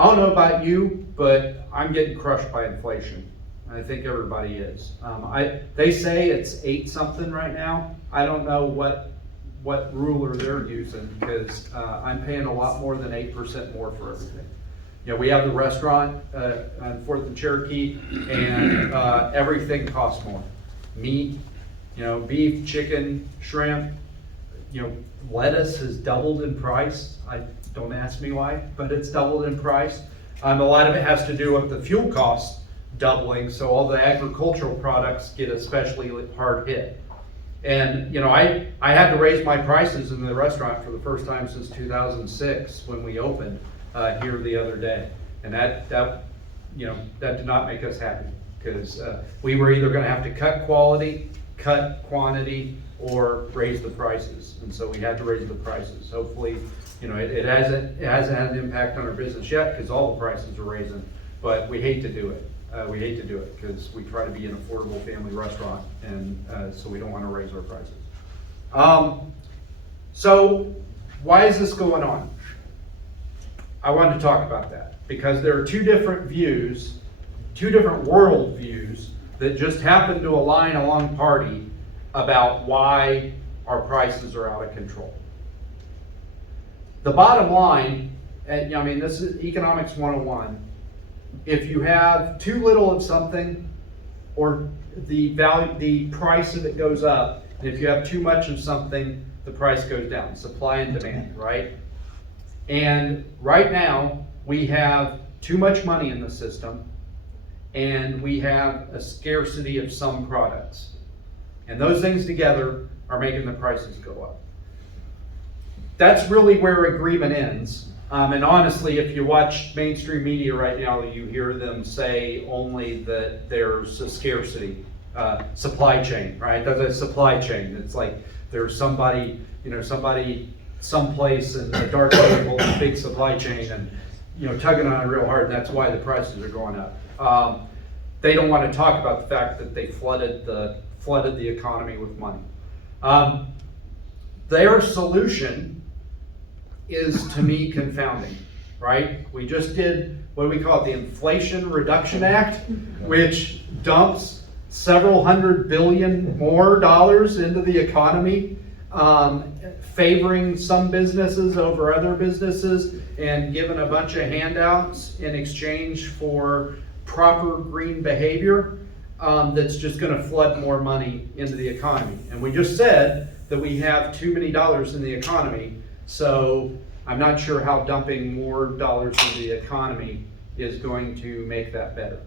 I don't know about you, but I'm getting crushed by inflation. I think everybody is. They say it's 8 something right now. I don't know what ruler they're using, because I'm paying a lot more than 8% more for everything. You know, we have the restaurant on 4th and Cherokee, and everything costs more. Meat, you know, beef, chicken, shrimp, you know, lettuce has doubled in price. Don't ask me why, but it's doubled in price. A lot of it has to do with the fuel costs doubling, so all the agricultural products get especially hard hit. And you know, I had to raise my prices in the restaurant for the first time since 2006 when we opened here the other day, and that you know, that did not make us happy, because we were either going to have to cut quality, cut quantity, or raise the prices, and so we had to raise the prices. Hopefully, you know, it hasn't had an impact on our business yet, because all the prices are raising, but we hate to do it. We hate to do it because we try to be an affordable family restaurant, and so we don't want to raise our prices. So why is this going on? I wanted to talk about that because there are two different views, two different world views that just happen to align along party about why our prices are out of control. The bottom line, and I mean, this is Economics 101, if you have too little of something, or the price of it goes up, and if you have too much of something, the price goes down. Supply and demand, right? And right now, we have too much money in the system, and we have a scarcity of some products. And those things together are making the prices go up. That's really where agreement ends. And honestly, if you watch mainstream media right now, you hear them say only that there's a scarcity, supply chain, right? That's a supply chain. It's like there's somebody, you know, someplace in the dark table, a big supply chain, and you know, tugging on it real hard, and that's why the prices are going up. They don't want to talk about the fact that they flooded the economy with money. Their solution is, to me, confounding, right? We just did, what do we call it, the Inflation Reduction Act, which dumps several $100 billion more dollars into the economy, favoring some businesses over other businesses, and giving a bunch of handouts in exchange for proper green behavior, that's just going to flood more money into the economy. And we just said that we have too many dollars in the economy, so I'm not sure how dumping more dollars into the economy is going to make that better.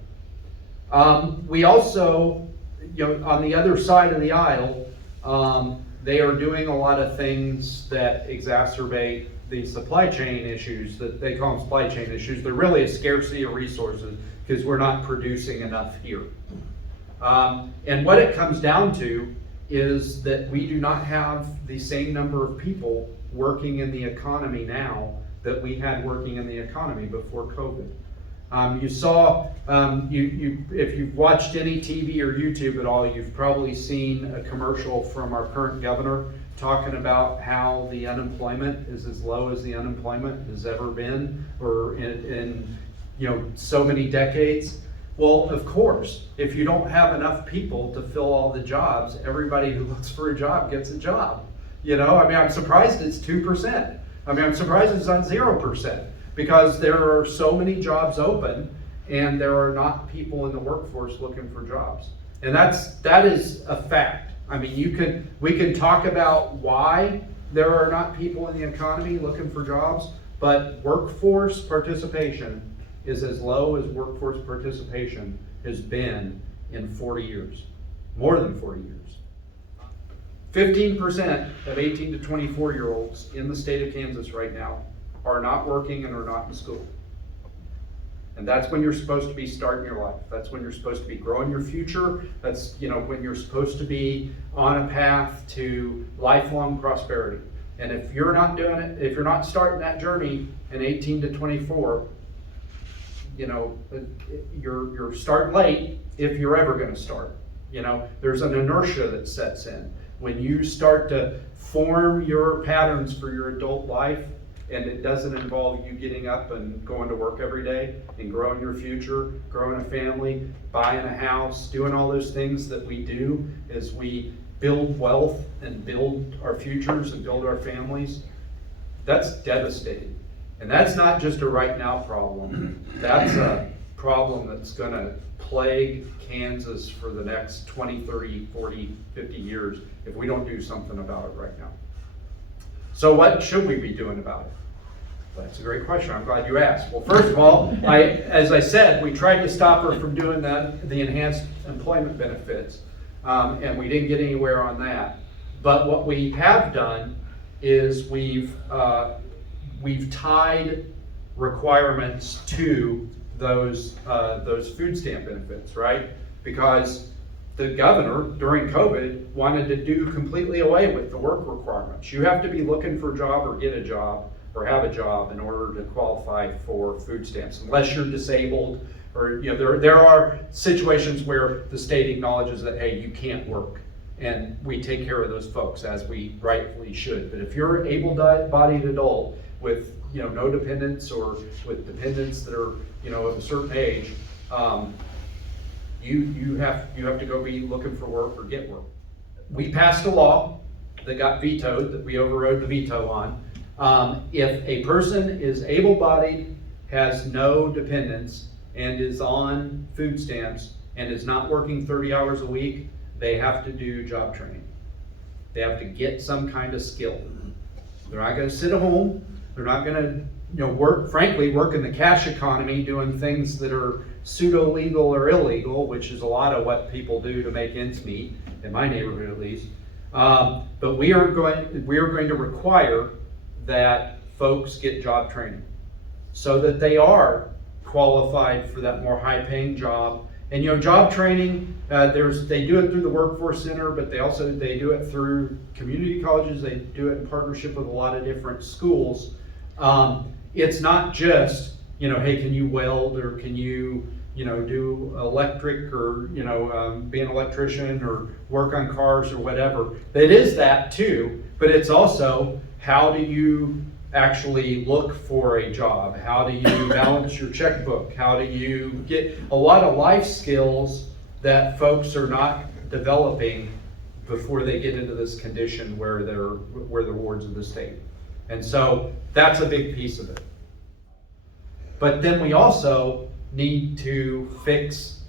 We also, you know, on the other side of the aisle, they are doing a lot of things that exacerbate the supply chain issues, that they call them supply chain issues. They're really a scarcity of resources because we're not producing enough here. And what it comes down to is that we do not have the same number of people working in the economy now that we had working in the economy before COVID. You saw, if you've watched any TV or YouTube at all, you've probably seen a commercial from our current governor talking about how the unemployment is as low as the unemployment has ever been, or in you know, so many decades. Well, of course, if you don't have enough people to fill all the jobs, everybody who looks for a job gets a job. You know, I mean, I'm surprised it's 2%. I mean, I'm surprised it's not 0%, because there are so many jobs open and there are not people in the workforce looking for jobs. And that is a fact. I mean, we can talk about why there are not people in the economy looking for jobs, but workforce participation is as low as workforce participation has been in 40 years, more than 40 years. 15% of 18 to 24-year-olds in the state of Kansas right now are not working and are not in school. And that's when you're supposed to be starting your life. That's when you're supposed to be growing your future. That's, you know, when you're supposed to be on a path to lifelong prosperity. And if you're not doing it, if you're not starting that journey in 18 to 24, you know, you're starting late if you're ever going to start. You know, there's an inertia that sets in. When you start to form your patterns for your adult life and it doesn't involve you getting up and going to work every day and growing your future, growing a family, buying a house, doing all those things that we do as we build wealth and build our futures and build our families, that's devastating. And that's not just a right now problem. That's a problem that's gonna plague Kansas for the next 20, 30, 40, 50 years if we don't do something about it right now. So what should we be doing about it? That's a great question. I'm glad you asked. Well, first of all, as I said, we tried to stop her from doing the enhanced employment benefits, and we didn't get anywhere on that. But what we have done is we've tied requirements to those food stamp benefits, right? Because the governor during COVID wanted to do completely away with the work requirements. You have to be looking for a job or get a job or have a job in order to qualify for food stamps, unless you're disabled, or there are situations where the state acknowledges that, hey, you can't work, and we take care of those folks as we rightfully should. But if you're an able-bodied adult with no dependents, or with dependents that are of a certain age, you have to go be looking for work or get work. We passed a law that got vetoed, that we overrode the veto on. If a person is able-bodied, has no dependents, and is on food stamps, and is not working 30 hours a week, they have to do job training. They have to get some kind of skill. They're not gonna sit at home. They're not gonna work in the cash economy doing things that are pseudo-legal or illegal, which is a lot of what people do to make ends meet, in my neighborhood at least. But we are going to require that folks get job training so that they are qualified for that more high-paying job. And job training, they do it through the Workforce Center, but they do it through community colleges. They do it in partnership with a lot of different schools. It's not just, hey, can you weld, or can you, do electric, or, be an electrician, or work on cars, or whatever. It is that too, but it's also, how do you actually look for a job? How do you balance your checkbook? How do you get a lot of life skills that folks are not developing before they get into this condition where they're wards of the state? And so that's a big piece of it. But then we also need to fix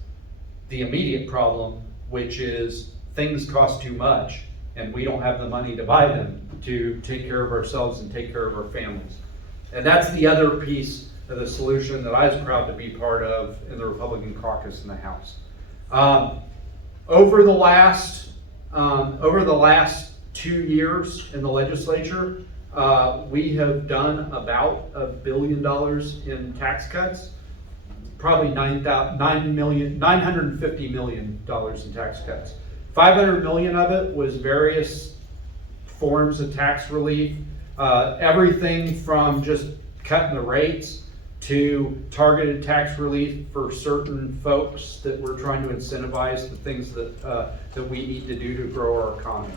the immediate problem, which is things cost too much and we don't have the money to buy them to take care of ourselves and take care of our families. And that's the other piece of the solution that I was proud to be part of in the Republican caucus in the House. Over the last 2 years in the legislature, we have done about $1 billion in tax cuts, probably $950 million in tax cuts. $500 million of it was various forms of tax relief, everything from just cutting the rates to targeted tax relief for certain folks that we're trying to incentivize the things that we need to do to grow our economy.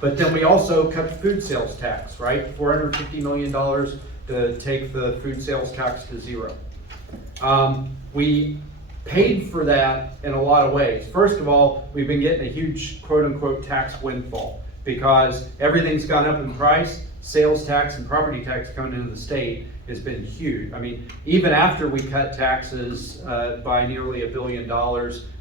But then we also cut the food sales tax, right? $450 million to take the food sales tax to zero. We paid for that in a lot of ways. First of all, we've been getting a huge quote-unquote tax windfall because everything's gone up in price. Sales tax and property tax coming into the state has been huge. I mean, even after we cut taxes by nearly $1 billion,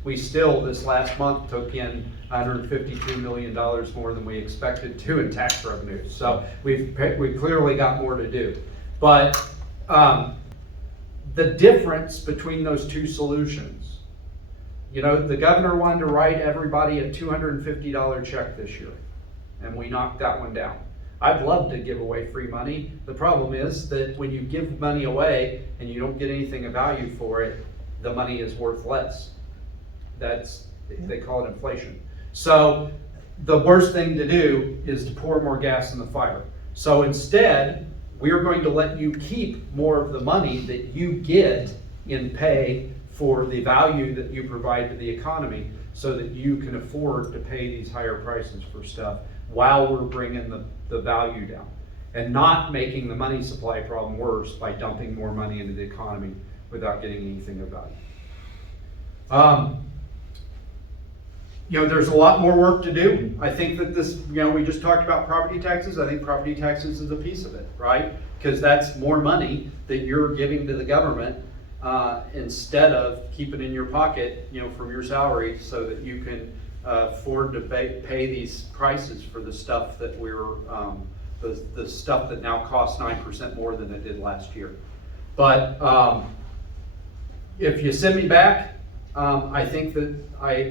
we still, this last month, took in $152 million more than we expected to in tax revenues. So we've clearly got more to do. But the difference between those two solutions, the governor wanted to write everybody a $250 check this year, and we knocked that one down. I'd love to give away free money. The problem is that when you give money away and you don't get anything of value for it, the money is worth less. They call it inflation. So the worst thing to do is to pour more gas in the fire. So instead, we are going to let you keep more of the money that you get in pay for the value that you provide to the economy so that you can afford to pay these higher prices for stuff while we're bringing the value down. and not making the money supply problem worse by dumping more money into the economy without getting anything of value. There's a lot more work to do. I think that this, we just talked about property taxes. I think property taxes is a piece of it, right? Because that's more money that you're giving to the government instead of keeping in your pocket, from your salary, so that you can afford to pay these prices for the stuff that the stuff that now costs 9% more than it did last year. But if you send me back, I think that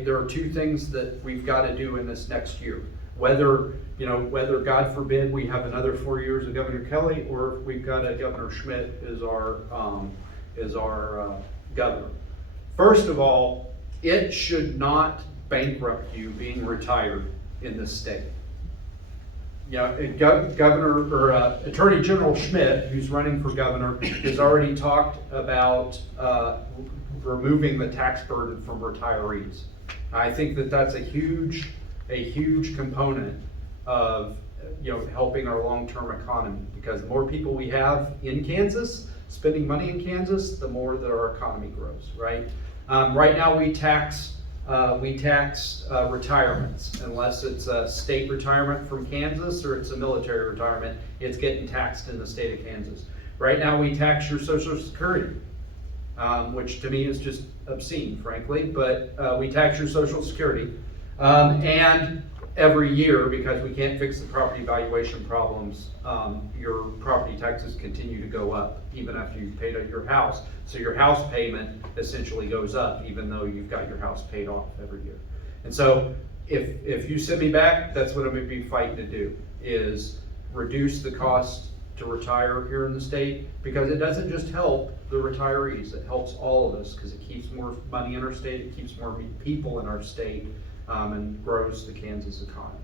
there are two things that we've got to do in this next year. Whether God forbid we have another 4 years of Governor Kelly, or if we've got a Governor Schmidt as our governor. First of all, it should not bankrupt you being retired in this state. Governor or Attorney General Schmidt, who's running for governor, has already talked about removing the tax burden from retirees. I think that that's a huge component of helping our long-term economy, because the more people we have in Kansas spending money in Kansas, the more that our economy grows, right? Right now we tax retirements, unless it's a state retirement from Kansas or it's a military retirement, it's getting taxed in the state of Kansas. Right now we tax your Social Security, which to me is just obscene, frankly, but we tax your Social Security. And every year, because we can't fix the property valuation problems, your property taxes continue to go up, even after you've paid out your house. So your house payment essentially goes up, even though you've got your house paid off every year. And so if you send me back, that's what I'm going to be fighting to do, is reduce the cost to retire here in the state, because it doesn't just help the retirees, it helps all of us, because it keeps more money in our state, it keeps more people in our state, and grows the Kansas economy.